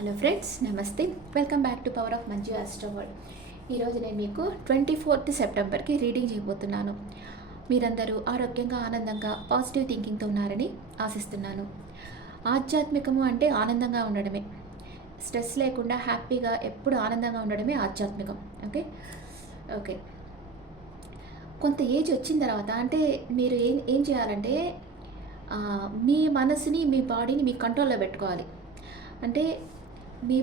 Hello friends, నమస్తే. Welcome back to power of Manju astro world. ఈరోజు నేను మీకు 24th సెప్టెంబర్కి రీడింగ్ చేయబోతున్నాను. మీరందరూ ఆరోగ్యంగా, ఆనందంగా, పాజిటివ్ థింకింగ్తో ఉన్నారని ఆశిస్తున్నాను. ఆధ్యాత్మికము అంటే ఆనందంగా ఉండడమే. స్ట్రెస్ లేకుండా హ్యాపీగా ఎప్పుడు ఆనందంగా ఉండడమే ఆధ్యాత్మికం. ఓకే ఓకే కొంత ఏజ్ వచ్చిన తర్వాత అంటే మీరు ఏం చేయాలంటే మీ మనసుని, మీ బాడీని మీ కంట్రోల్లో పెట్టుకోవాలి. అంటే మీ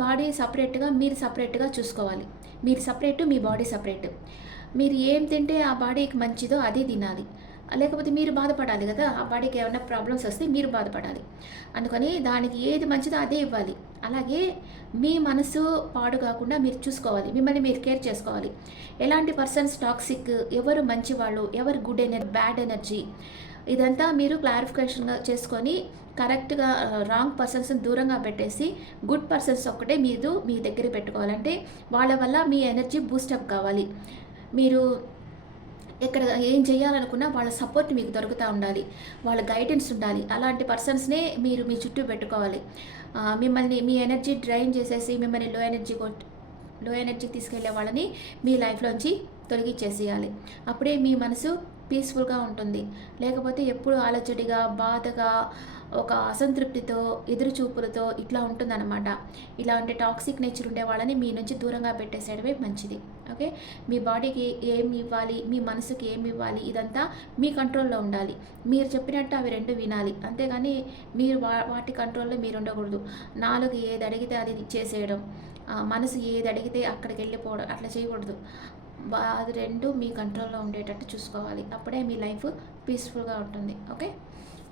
బాడీ సపరేట్గా, మీరు సపరేట్గా చూసుకోవాలి. మీరు సపరేటు, మీ బాడీ సపరేట్. మీరు ఏం తింటే ఆ బాడీకి మంచిదో అదే తినాలి. లేకపోతే మీరు బాధపడాలి కదా. ఆ బాడీకి ఏమైనా ప్రాబ్లమ్స్ వస్తే మీరు బాధపడాలి. అందుకని దానికి ఏది మంచిదో అదే ఇవ్వాలి. అలాగే మీ మనసు పాడు కాకుండా మీరు చూసుకోవాలి. మిమ్మల్ని మీరు కేర్ చేసుకోవాలి. ఎలాంటి పర్సన్స్ టాక్సిక్, ఎవరు మంచివాళ్ళు, ఎవరు గుడ్ ఎనర్జీ, బ్యాడ్ ఎనర్జీ, ఇదంతా మీరు క్లారిఫికేషన్గా చేసుకొని కరెక్ట్గా రాంగ్ పర్సన్స్ని దూరంగా పెట్టేసి గుడ్ పర్సన్స్ ఒక్కటే మీరు మీ దగ్గర పెట్టుకోవాలంటే వాళ్ళ వల్ల మీ ఎనర్జీ బూస్టప్ కావాలి. మీరు ఎక్కడ ఏం చేయాలనుకున్నా వాళ్ళ సపోర్ట్ మీకు దొరుకుతూ ఉండాలి, వాళ్ళ గైడెన్స్ ఉండాలి. అలాంటి పర్సన్స్నే మీరు మీ చుట్టూ పెట్టుకోవాలి. మిమ్మల్ని మీ ఎనర్జీ డ్రైన్ చేసేసి మిమ్మల్ని లో ఎనర్జీకి తీసుకెళ్లే వాళ్ళని మీ లైఫ్లోంచి తొలగించేసేయాలి. అప్పుడే మీ మనసు పీస్ఫుల్గా ఉంటుంది. లేకపోతే ఎప్పుడు ఆలోచడిగా, బాధగా, ఒక అసంతృప్తితో, ఎదురుచూపులతో ఇట్లా ఉంటుందన్నమాట. ఇలాంటి టాక్సిక్ నేచర్ ఉండే వాళ్ళని మీ నుంచి దూరంగా పెట్టేసేయడమే మంచిది. ఓకే, మీ బాడీకి ఏమి ఇవ్వాలి, మీ మనసుకి ఏమి ఇవ్వాలి, ఇదంతా మీ కంట్రోల్లో ఉండాలి. మీరు చెప్పినట్టు అవి రెండు వినాలి. అంతేగాని మీరు వాటి కంట్రోల్లో మీరు ఉండకూడదు. నాలుగు ఏది అడిగితే అది చేసేయడం, మనసు ఏది అడిగితే అక్కడికి వెళ్ళిపోవడం, అట్లా చేయకూడదు. అది రెండు మీ కంట్రోల్లో ఉండేటట్టు చూసుకోవాలి. అప్పుడే మీ లైఫ్ పీస్ఫుల్గా ఉంటుంది. ఓకే,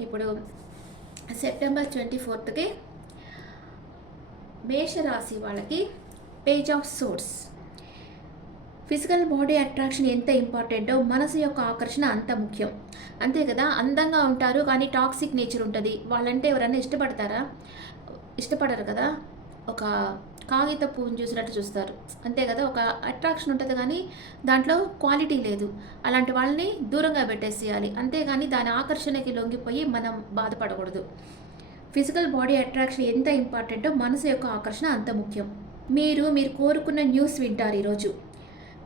ఇప్పుడు సెప్టెంబర్ 24కి మేషరాశి వాళ్ళకి page of swords. Physical body attraction ఎంత ఇంపార్టెంటో మనసు యొక్క ఆకర్షణ అంత ముఖ్యం. అంతే కదా. అందంగా ఉంటారు కానీ టాక్సిక్ నేచర్ ఉంటుంది. వాళ్ళంటే ఎవరైనా ఇష్టపడరు కదా. ఒక కాగిత పువ్వుని చూసినట్టు చూస్తారు, అంతే కదా. ఒక అట్రాక్షన్ ఉంటుంది కానీ దాంట్లో క్వాలిటీ లేదు. అలాంటి వాళ్ళని దూరంగా పెట్టేసేయాలి. అంతేగాని దాని ఆకర్షణకి లొంగిపోయి మనం బాధపడకూడదు. ఫిజికల్ బాడీ అట్రాక్షన్ ఎంత ఇంపార్టెంటో మనసు యొక్క ఆకర్షణ అంత ముఖ్యం. మీరు కోరుకున్న న్యూస్ వింటారు. ఈరోజు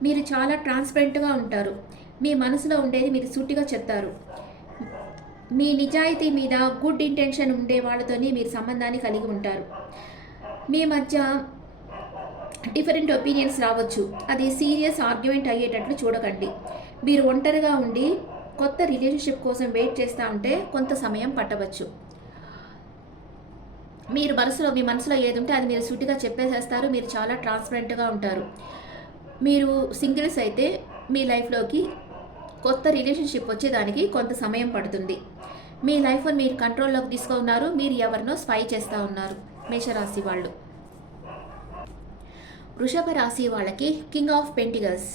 మీరు చాలా ట్రాన్స్పరెంట్గా ఉంటారు. మీ మనసులో ఉండేది మీరు సూటిగా చెప్తారు. మీ నిజాయితీ మీద గుడ్ ఇంటెన్షన్ ఉండే వాళ్ళతోనే మీరు సంబంధాన్ని కలిగి ఉంటారు. మీ మధ్య డిఫరెంట్ ఒపీనియన్స్ రావచ్చు. అది సీరియస్ ఆర్గ్యుమెంట్ అయ్యేటట్లు చూడకండి. మీరు ఒంటరిగా ఉండి కొత్త రిలేషన్షిప్ కోసం వెయిట్ చేస్తూ ఉంటే కొంత సమయం పట్టవచ్చు. మీ మనసులో ఏది ఉంటే అది మీరు సూటిగా చెప్పేసేస్తారు. మీరు చాలా ట్రాన్స్పరెంట్గా ఉంటారు. మీరు సింగిల్స్ అయితే మీ లైఫ్లోకి కొత్త రిలేషన్షిప్ వచ్చేదానికి కొంత సమయం పడుతుంది. మీ లైఫ్ని మీరు కంట్రోల్లోకి తీసుకున్నారు. మీరు ఎవరినో స్పై చేస్తూ ఉన్నారు. మేషరాశి వాళ్ళు. వృషభ రాశి వాళ్ళకి కింగ్ ఆఫ్ పెంటికల్స్.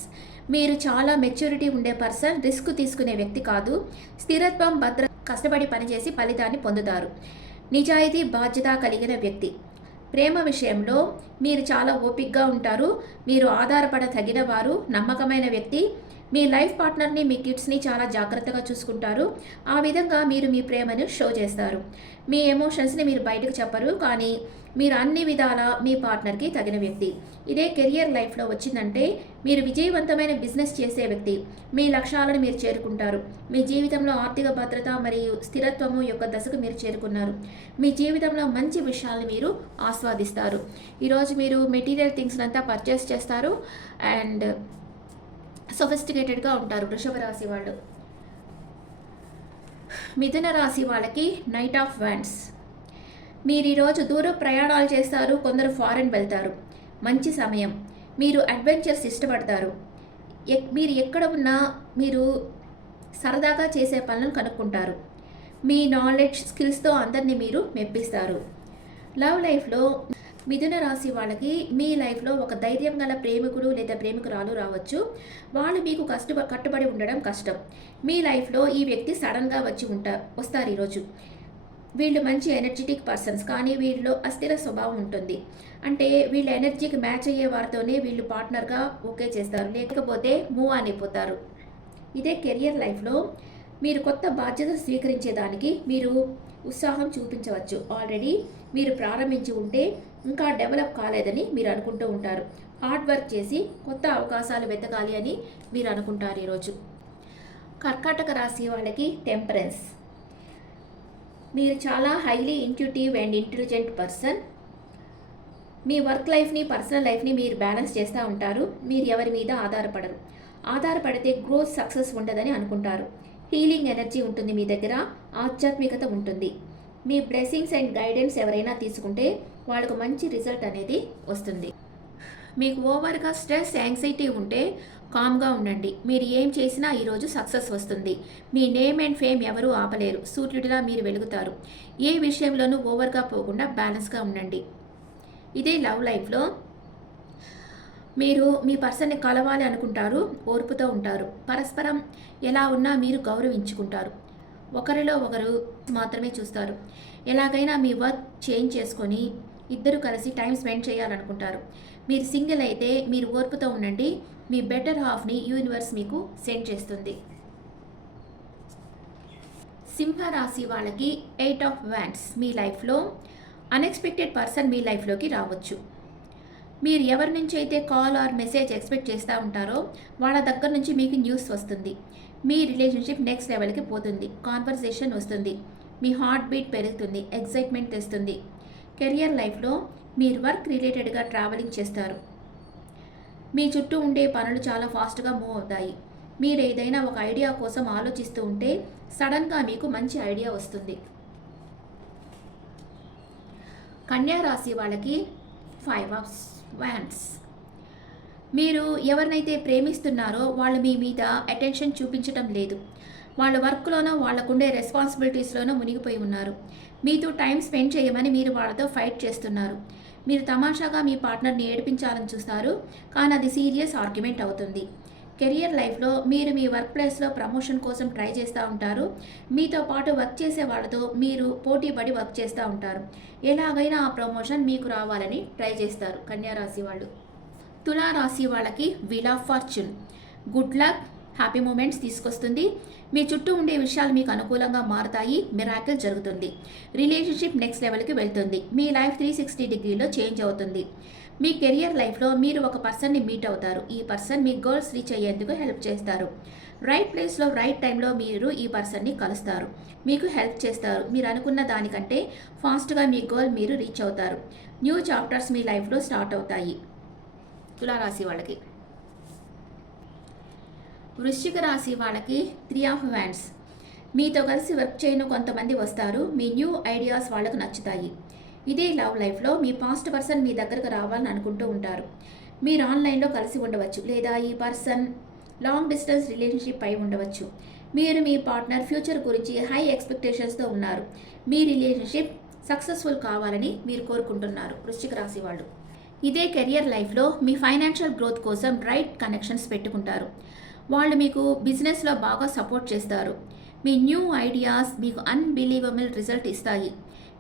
మీరు చాలా మెచ్యూరిటీ ఉండే పర్సన్. రిస్క్ తీసుకునే వ్యక్తి కాదు. స్థిరత్వం, కష్టపడి పనిచేసి ఫలితాన్ని పొందుతారు. నిజాయితీ, బాధ్యత కలిగిన వ్యక్తి. ప్రేమ విషయంలో మీరు చాలా ఓపికగా ఉంటారు. మీరు ఆధారపడదగిన వారు, నమ్మకమైన వ్యక్తి. మీ లైఫ్ పార్ట్నర్ని, మీ కిడ్స్ని చాలా జాగ్రత్తగా చూసుకుంటారు. ఆ విధంగా మీరు మీ ప్రేమను షో చేస్తారు. మీ ఎమోషన్స్ని మీరు బయటకు చెప్పరు, కానీ మీరు అన్ని విధాల మీ పార్ట్నర్కి తగిన వ్యక్తి. ఇదే కెరియర్ లైఫ్లో వచ్చిందంటే మీరు విజయవంతమైన బిజినెస్ చేసే వ్యక్తి. మీ లక్ష్యాలను మీరు చేరుకుంటారు. మీ జీవితంలో ఆర్థిక భద్రత మరియు స్థిరత్వము యొక్క దశకు మీరు చేరుకున్నారు. మీ జీవితంలో మంచి విషయాలను మీరు ఆస్వాదిస్తారు. ఈరోజు మీరు మెటీరియల్ థింగ్స్ అంతా పర్చేస్ చేస్తారు అండ్ సొఫిస్టికేటెడ్గా ఉంటారు. వృషభ రాశి వాళ్ళు. మిథున రాశి వాళ్ళకి నైట్ ఆఫ్ వ్యాండ్స్. మీరు ఈరోజు దూర ప్రయాణాలు చేస్తారు. కొందరు ఫారెన్ వెళ్తారు. మంచి సమయం. మీరు అడ్వెంచర్స్ ఇష్టపడతారు. మీరు ఎక్కడ ఉన్నా మీరు సరదాగా చేసే పనులను కనుక్కుంటారు. మీ నాలెడ్జ్, స్కిల్స్తో అందరినీ మీరు మెప్పిస్తారు. లవ్ లైఫ్లో మిథున రాశి వాళ్ళకి మీ లైఫ్లో ఒక ధైర్యం గల ప్రేమికుడు లేదా ప్రేమికురాలు రావచ్చు. వాళ్ళు మీకు కట్టుబడి ఉండడం కష్టం. మీ లైఫ్లో ఈ వ్యక్తి సడన్గా వస్తారు ఈరోజు. వీళ్ళు మంచి ఎనర్జెటిక్ పర్సన్స్, కానీ వీళ్ళలో అస్థిర స్వభావం ఉంటుంది. అంటే వీళ్ళ ఎనర్జీకి మ్యాచ్ అయ్యే వారితోనే వీళ్ళు పార్ట్నర్గా ఓకే చేస్తారు, లేకపోతే మూవ్ ఆన్ అయిపోతారు. ఇదే కెరియర్ లైఫ్లో మీరు కొత్త బాధ్యతలు స్వీకరించేదానికి మీరు ఉత్సాహం చూపించవచ్చు. ఆల్రెడీ మీరు ప్రారంభించి ఉంటే ఇంకా డెవలప్ కాలేదని మీరు అనుకుంటూ ఉంటారు. హార్డ్ వర్క్ చేసి కొత్త అవకాశాలు వెతకాలి అని మీరు అనుకుంటారు ఈరోజు. కర్కాటక రాశి వాళ్ళకి టెంపరెన్స్. మీరు చాలా highly intuitive and intelligent person. Me work లైఫ్ని, పర్సనల్ లైఫ్ని మీరు బ్యాలెన్స్ చేస్తూ ఉంటారు. మీరు ఎవరి మీద ఆధారపడరు. ఆధారపడితే గ్రోత్ సక్సెస్ ఉండదని అనుకుంటారు. హీలింగ్ ఎనర్జీ ఉంటుంది మీ దగ్గర, ఆధ్యాత్మికత ఉంటుంది. మీ బ్లెస్సింగ్స్ అండ్ గైడెన్స్ ఎవరైనా తీసుకుంటే వాళ్ళకు మంచి రిజల్ట్ అనేది వస్తుంది. మీకు ఓవర్గా స్ట్రెస్, యాంగ్జైటీ ఉంటే కామ్గా ఉండండి. మీరు ఏం చేసినా ఈరోజు సక్సెస్ వస్తుంది. మీ నేమ్ అండ్ ఫేమ్ ఎవరూ ఆపలేరు. సూర్యుడిలా మీరు వెలుగుతారు. ఏ విషయంలోనూ ఓవర్గా పోకుండా బ్యాలెన్స్గా ఉండండి. ఇదే లవ్ లైఫ్లో మీరు మీ పర్సన్ని కలవాలి అనుకుంటారు, ఓర్పుతో ఉంటారు. పరస్పరం ఎలా ఉన్నా మీరు గౌరవించుకుంటారు. ఒకరిలో ఒకరు మాత్రమే చూస్తారు. ఎలాగైనా మీ వర్క్ చేంజ్ చేసుకొని ఇద్దరు కలిసి టైం స్పెండ్ చేయాలనుకుంటారు. మీరు సింగిల్ అయితే మీరు ఓర్పుతో ఉండండి. మీ బెటర్ హాఫ్ని యూనివర్స్ మీకు సెండ్ చేస్తుంది. సింహరాశి వాళ్ళకి 8 ఆఫ్ వ్యాండ్స్. మీ లైఫ్లో అన్ఎక్స్పెక్టెడ్ పర్సన్ మీ లైఫ్లోకి రావచ్చు. మీరు ఎవరి నుంచి అయితే కాల్ ఆర్ మెసేజ్ ఎక్స్పెక్ట్ చేస్తూ ఉంటారో వాళ్ళ దగ్గర నుంచి మీకు న్యూస్ వస్తుంది. మీ రిలేషన్షిప్ నెక్స్ట్ లెవెల్కి పోతుంది. కాన్వర్సేషన్ వస్తుంది. మీ హార్ట్ బీట్ పెరుగుతుంది. ఎక్సైట్మెంట్ తెస్తుంది. కెరియర్ లైఫ్లో మీరు వర్క్ రిలేటెడ్గా ట్రావెలింగ్ చేస్తారు. మీ చుట్టూ ఉండే పనులు చాలా ఫాస్ట్గా మూవ్ అవుతాయి. మీరు ఏదైనా ఒక ఐడియా కోసం ఆలోచిస్తూ ఉంటే సడన్గా మీకు మంచి ఐడియా వస్తుంది. కన్యా రాశి వాళ్ళకి 5 ఆఫ్ వ్యాండ్స్. మీరు ఎవరినైతే ప్రేమిస్తున్నారో వాళ్ళు మీ మీద అటెన్షన్ చూపించడం లేదు. వాళ్ళ వర్క్లోనో వాళ్ళకుండే రెస్పాన్సిబిలిటీస్లోనో మునిగిపోయి ఉన్నారు. మీతో టైం స్పెండ్ చేయమని మీరు వాళ్ళతో ఫైట్ చేస్తున్నారు. మీరు తమాషాగా మీ పార్ట్నర్ని ఏడిపించాలని చూస్తారు, కానీ అది సీరియస్ ఆర్గ్యుమెంట్ అవుతుంది. కెరియర్ లైఫ్లో మీరు మీ వర్క్ ప్లేస్లో ప్రమోషన్ కోసం ట్రై చేస్తూ ఉంటారు. మీతో పాటు వర్క్ చేసే వాళ్ళతో మీరు పోటీ పడి వర్క్ చేస్తూ ఉంటారు. ఎలాగైనా ఆ ప్రమోషన్ మీకు రావాలని ట్రై చేస్తారు కన్యారాశి వాళ్ళు. తులారాశి వాళ్ళకి wheel of fortune. Good luck, happy moments తీసుకొస్తుంది. మీ చుట్టూ ఉండే విషయాలు మీకు అనుకూలంగా మారుతాయి. మిరాకిల్ జరుగుతుంది. రిలేషన్షిప్ నెక్స్ట్ లెవెల్కి వెళ్తుంది. మీ లైఫ్ 360 డిగ్రీలో చేంజ్ అవుతుంది. మీ కెరియర్ లైఫ్లో మీరు ఒక పర్సన్ని మీట్ అవుతారు. ఈ పర్సన్ మీ గోల్స్ రీచ్ అయ్యేందుకు హెల్ప్ చేస్తారు. రైట్ ప్లేస్లో రైట్ టైంలో మీరు ఈ పర్సన్ని కలుస్తారు. మీకు హెల్ప్ చేస్తారు. మీరు అనుకున్న దానికంటే ఫాస్ట్గా మీ గోల్ మీరు రీచ్ అవుతారు. న్యూ చాప్టర్స్ మీ లైఫ్లో స్టార్ట్ అవుతాయి. తులారాశి వాళ్ళకి. వృశ్చిక రాశి వాళ్ళకి 3 ఆఫ్ వ్యాండ్స్. మీతో కలిసి వర్క్ చేయను కొంతమంది వస్తారు. మీ న్యూ ఐడియాస్ వాళ్ళకు నచ్చుతాయి. ఇదే లవ్ లైఫ్లో మీ పాస్ట్ పర్సన్ మీ దగ్గరకు రావాలని అనుకుంటూ ఉంటారు. మీరు ఆన్లైన్లో కలిసి ఉండవచ్చు, లేదా ఈ పర్సన్ లాంగ్ డిస్టెన్స్ రిలేషన్షిప్ అయి ఉండవచ్చు. మీరు మీ పార్ట్నర్ ఫ్యూచర్ గురించి హై ఎక్స్పెక్టేషన్స్తో ఉన్నారు. మీ రిలేషన్షిప్ సక్సెస్ఫుల్ కావాలని మీరు కోరుకుంటున్నారు వృశ్చిక రాశి వాళ్ళు. ఇదే కెరియర్ లైఫ్లో మీ ఫైనాన్షియల్ గ్రోత్ కోసం రైట్ కనెక్షన్స్ పెట్టుకుంటారు. వాళ్ళు మీకు బిజినెస్లో బాగా సపోర్ట్ చేస్తారు. మీ న్యూ ఐడియాస్ మీకు అన్బిలీవబుల్ రిజల్ట్ ఇస్తాయి.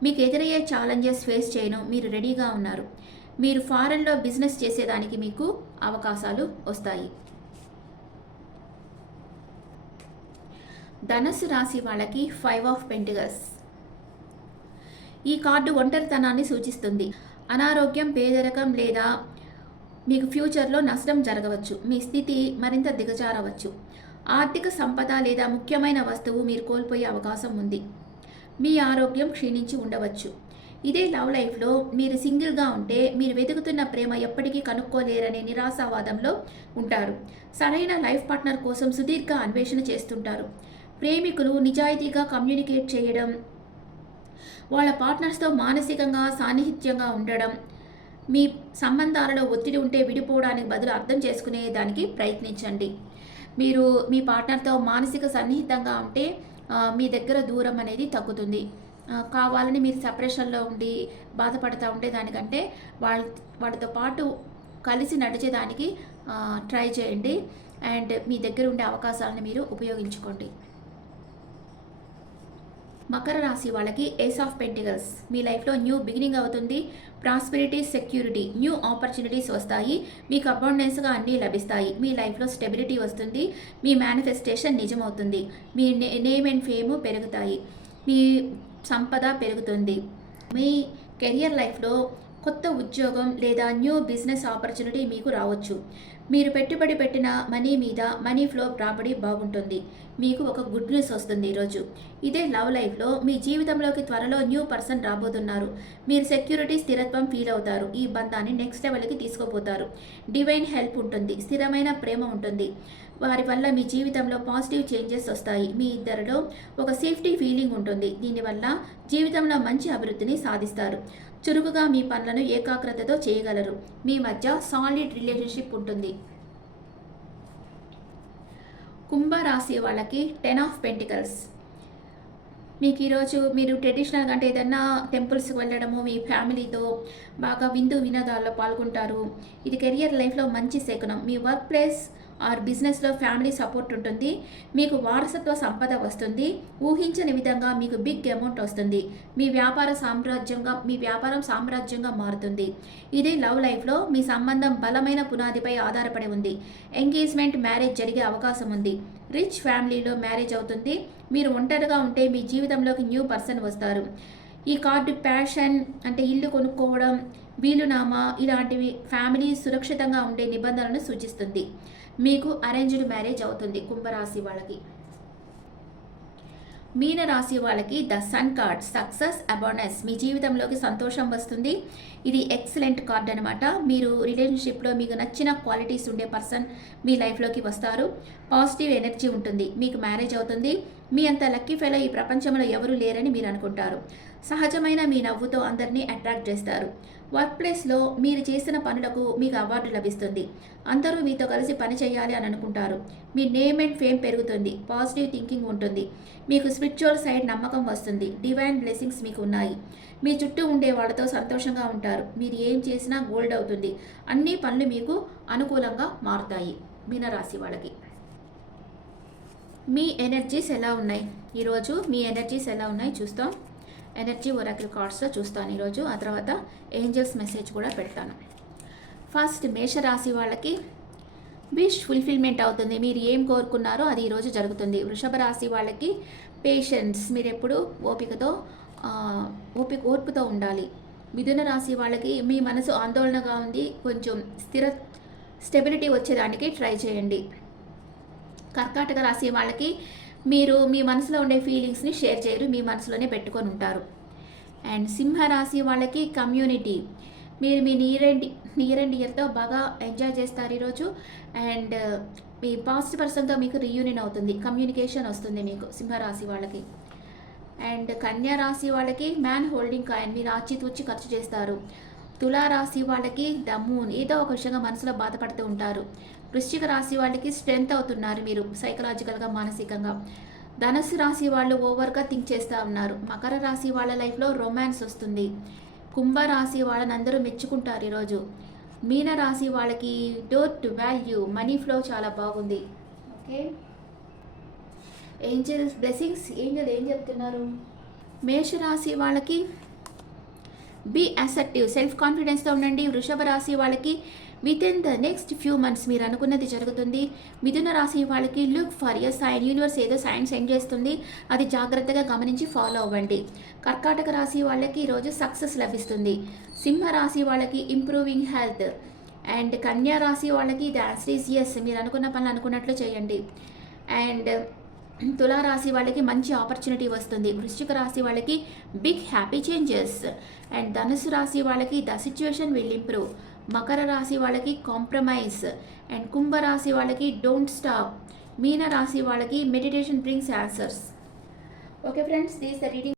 మీకు ఎదురయ్యే ఛాలెంజెస్ ఫేస్ చేయను మీరు రెడీగా ఉన్నారు. మీరు ఫారెన్లో బిజినెస్ చేసేదానికి మీకు అవకాశాలు వస్తాయి. ధనుస్సు రాశి వాళ్ళకి 5 ఆఫ్ పెంటికల్స్. ఈ కార్డు ఒంటరితనాన్ని సూచిస్తుంది. అనారోగ్యం, పేదరికం లేదా మీకు ఫ్యూచర్లో నష్టం జరగవచ్చు. మీ స్థితి మరింత దిగజారవచ్చు. ఆర్థిక సంపద లేదా ముఖ్యమైన వస్తువు మీరు కోల్పోయే అవకాశం ఉంది. మీ ఆరోగ్యం క్షీణించి ఉండవచ్చు. ఇదే లవ్ లైఫ్లో మీరు సింగిల్గా ఉంటే మీరు వెతుకుతున్న ప్రేమ ఎప్పటికీ కనుక్కోలేరనే నిరాశావాదంలో ఉంటారు. సరైన లైఫ్ పార్ట్నర్ కోసం సుదీర్ఘ అన్వేషణ చేస్తుంటారు. ప్రేమికులు నిజాయితీగా కమ్యూనికేట్ చేయడం, వాళ్ళ పార్ట్నర్స్తో మానసికంగా సాన్నిహిత్యంగా ఉండడం, మీ సంబంధాలలో ఒత్తిడి ఉంటే విడిపోవడానికి బదులు అర్థం చేసుకునే దానికి ప్రయత్నించండి. మీరు మీ పార్ట్నర్తో మానసిక సన్నిహితంగా ఉంటే మీ దగ్గర దూరం అనేది తగ్గుతుంది. కావాలని మీరు సెపరేషన్లో ఉండి బాధపడుతూ ఉంటే దానికంటే వాళ్ళతో పాటు కలిసి నడిచేదానికి ట్రై చేయండి. అండ్ మీ దగ్గర ఉండే అవకాశాలను మీరు ఉపయోగించుకోండి. మకర రాశి వాళ్ళకి ఏస్ ఆఫ్ పెంటికల్స్. మీ లైఫ్లో న్యూ బిగినింగ్ అవుతుంది. ప్రాస్పెరిటీ, సెక్యూరిటీ, న్యూ ఆపర్చునిటీస్ వస్తాయి. మీకు అబౌండెన్స్గా అన్నీ లభిస్తాయి. మీ లైఫ్లో స్టెబిలిటీ వస్తుంది. మీ మేనిఫెస్టేషన్ నిజమవుతుంది. మీ నేమ్ అండ్ ఫేమ్ పెరుగుతాయి. మీ సంపద పెరుగుతుంది. మీ కెరియర్ లైఫ్లో కొత్త ఉద్యోగం లేదా న్యూ బిజినెస్ ఆపర్చునిటీ మీకు రావచ్చు. మీరు పెట్టుబడి పెట్టిన మనీ మీద మనీ ఫ్లో రాబడి బాగుంటుంది. మీకు ఒక గుడ్ న్యూస్ వస్తుంది ఈరోజు. ఇదే లవ్ లైఫ్లో మీ జీవితంలోకి త్వరలో న్యూ పర్సన్ రాబోతున్నారు. మీరు సెక్యూరిటీ, స్థిరత్వం ఫీల్ అవుతారు. ఈ బంధాన్ని నెక్స్ట్ లెవెల్కి తీసుకుపోతారు. డివైన్ హెల్ప్ ఉంటుంది. స్థిరమైన ప్రేమ ఉంటుంది. వారి వల్ల మీ జీవితంలో పాజిటివ్ చేంజెస్ వస్తాయి. మీ ఇద్దరిలో ఒక సేఫ్టీ ఫీలింగ్ ఉంటుంది. దీనివల్ల జీవితంలో మంచి అభివృద్ధిని సాధిస్తారు. చురుకుగా మీ పనులను ఏకాగ్రతతో చేయగలరు. మీ మధ్య సాలిడ్ రిలేషన్షిప్ ఉంటుంది. కుంభరాశి వాళ్ళకి 10 ఆఫ్ పెంటికల్స్. మీకు ఈరోజు మీరు ట్రెడిషనల్గా అంటే ఏదైనా టెంపుల్స్కి వెళ్ళడము, మీ ఫ్యామిలీతో బాగా విందు వినోదాల్లో పాల్గొంటారు. ఇది కెరియర్ లైఫ్లో మంచి శకునం. మీ వర్క్ ప్లేస్ ఆర్ బిజినెస్లో ఫ్యామిలీ సపోర్ట్ ఉంటుంది. మీకు వారసత్వ సంపద వస్తుంది. ఊహించని విధంగా మీకు బిగ్ అమౌంట్ వస్తుంది. మీ వ్యాపారం సామ్రాజ్యంగా మారుతుంది. ఇది లవ్ లైఫ్లో మీ సంబంధం బలమైన పునాదిపై ఆధారపడి ఉంది. ఎంగేజ్మెంట్, మ్యారేజ్ జరిగే అవకాశం ఉంది. రిచ్ ఫ్యామిలీలో మ్యారేజ్ అవుతుంది. మీరు ఒంటరిగా ఉంటే మీ జీవితంలోకి న్యూ పర్సన్ వస్తారు. ఈ కార్డు ప్యాషన్ అంటే ఇల్లు కొనుక్కోవడం, వీలునామా ఇలాంటివి ఫ్యామిలీ సురక్షితంగా ఉండే నిబంధనలను సూచిస్తుంది. మీకు అరేంజ్డ్ మ్యారేజ్ అవుతుంది. కుంభరాశి వాళ్ళకి. మీన రాశి వాళ్ళకి the sun card, success, abundance. మీ జీవితంలోకి సంతోషం వస్తుంది. ఇది ఎక్సలెంట్ కార్డ్ అనమాట. మీరు రిలేషన్షిప్లో మీకు నచ్చిన క్వాలిటీస్ ఉండే పర్సన్ మీ లైఫ్లోకి వస్తారు. పాజిటివ్ ఎనర్జీ ఉంటుంది. మీకు మ్యారేజ్ అవుతుంది. మీ అంత లక్కీ ఫెలో ఈ ప్రపంచంలో ఎవరూ లేరని మీరు అనుకుంటారు. సహజమైన మీ నవ్వుతో అందరినీ అట్రాక్ట్ చేస్తారు. వర్క్ ప్లేస్లో మీరు చేసిన పనులకు మీకు అవార్డు లభిస్తుంది. అందరూ మీతో కలిసి పని చేయాలి అని అనుకుంటారు. మీ నేమ్ అండ్ ఫేమ్ పెరుగుతుంది. పాజిటివ్ థింకింగ్ ఉంటుంది. మీకు స్పిరిచువల్ సైడ్ నమ్మకం వస్తుంది. డివైన్ బ్లెస్సింగ్స్ మీకు ఉన్నాయి. మీ చుట్టూ ఉండే వాళ్ళతో సంతోషంగా ఉంటారు. మీరు ఏం చేసినా గోల్డ్ అవుతుంది. అన్ని పనులు మీకు అనుకూలంగా మారుతాయి. మీనరాశి వాళ్ళకి. మీ ఎనర్జీస్ ఎలా ఉన్నాయి ఈరోజు? మీ ఎనర్జీస్ ఎలా ఉన్నాయి చూస్తాం. ఎనర్జీ ఒరాకిల్ కార్డ్స్లో చూస్తాను ఈరోజు. ఆ తర్వాత ఏంజల్స్ మెసేజ్ కూడా పెడతాను. ఫస్ట్ మేషరాశి వాళ్ళకి విష్ ఫుల్ఫిల్మెంట్ అవుతుంది. మీరు ఏం కోరుకున్నారో అది ఈరోజు జరుగుతుంది. వృషభ రాశి వాళ్ళకి పేషెన్స్. మీరు ఎప్పుడు ఓర్పుతో ఉండాలి. మిథున రాశి వాళ్ళకి మీ మనసు ఆందోళనగా ఉంది. కొంచెం స్టెబిలిటీ వచ్చేదానికి ట్రై చేయండి. కర్కాటక రాశి వాళ్ళకి మీరు మీ మనసులో ఉండే ఫీలింగ్స్ని షేర్ చేయరు. మీ మనసులోనే పెట్టుకొని ఉంటారు. అండ్ సింహరాశి వాళ్ళకి కమ్యూనిటీ. మీరు మీ నియర్ అండ్ ఇయర్తో బాగా ఎంజాయ్ చేస్తారు ఈరోజు. అండ్ మీ పాస్ట్ పర్సన్తో మీకు రీయూనియన్ అవుతుంది. కమ్యూనికేషన్ వస్తుంది మీకు సింహరాశి వాళ్ళకి. అండ్ కన్యా రాశి వాళ్ళకి మ్యాన్ హోల్డింగ్ కాయిన్. మీరు ఆచితూచి ఖర్చు చేస్తారు. తులారాశి వాళ్ళకి ద మూన్. ఏదో ఒక విషయంగా మనసులో బాధపడుతూ ఉంటారు. వృశ్చిక రాశి వాళ్ళకి స్ట్రెంగ్త్ అవుతున్నారు మీరు సైకలాజికల్గా, మానసికంగా. ధనుసు రాశి వాళ్ళు ఓవర్గా థింక్ చేస్తూ ఉన్నారు. మకర రాశి వాళ్ళ లైఫ్లో రొమాన్స్ వస్తుంది. కుంభరాశి వాళ్ళని అందరూ మెచ్చుకుంటారు ఈరోజు. మీన రాశి వాళ్ళకి డోట్ వాల్యూ, మనీ ఫ్లో చాలా బాగుంది. Okay, angels blessings. ఏంజల్ ఏం చెప్తున్నారు? మేషరాశి వాళ్ళకి బీ అసెప్టివ్, సెల్ఫ్ కాన్ఫిడెన్స్తో ఉండండి. వృషభ రాశి వాళ్ళకి within the next few months మీరు అనుకున్నది జరుగుతుంది. మిథున రాశి వాళ్ళకి look for a sign. Universe ఏదో సైన్ సెండ్ చేస్తుంది, అది జాగ్రత్తగా గమనించి ఫాలో అవ్వండి. కర్కాటక రాశి వాళ్ళకి ఈరోజు సక్సెస్ లభిస్తుంది. సింహ రాశి వాళ్ళకి ఇంప్రూవింగ్ హెల్త్. అండ్ కన్యా రాశి వాళ్ళకి ద ఆన్సర్ ఈజ్ ఎస్. మీరు అనుకున్న పనులు అనుకున్నట్లు చేయండి. అండ్ తులారాశి వాళ్ళకి మంచి ఆపర్చునిటీ వస్తుంది. వృశ్చిక రాశి వాళ్ళకి బిగ్ హ్యాపీ చేంజెస్. అండ్ ధనుసు రాశి వాళ్ళకి the situation will improve. Makar రాశి వాళ్ళకి కాంప్రమైజ్. అండ్ కుంభరాశి వాళ్ళకి డోంట్ స్టాప్. మీన రాశి వాళ్ళకి meditation brings answers. Okay friends, this the reading.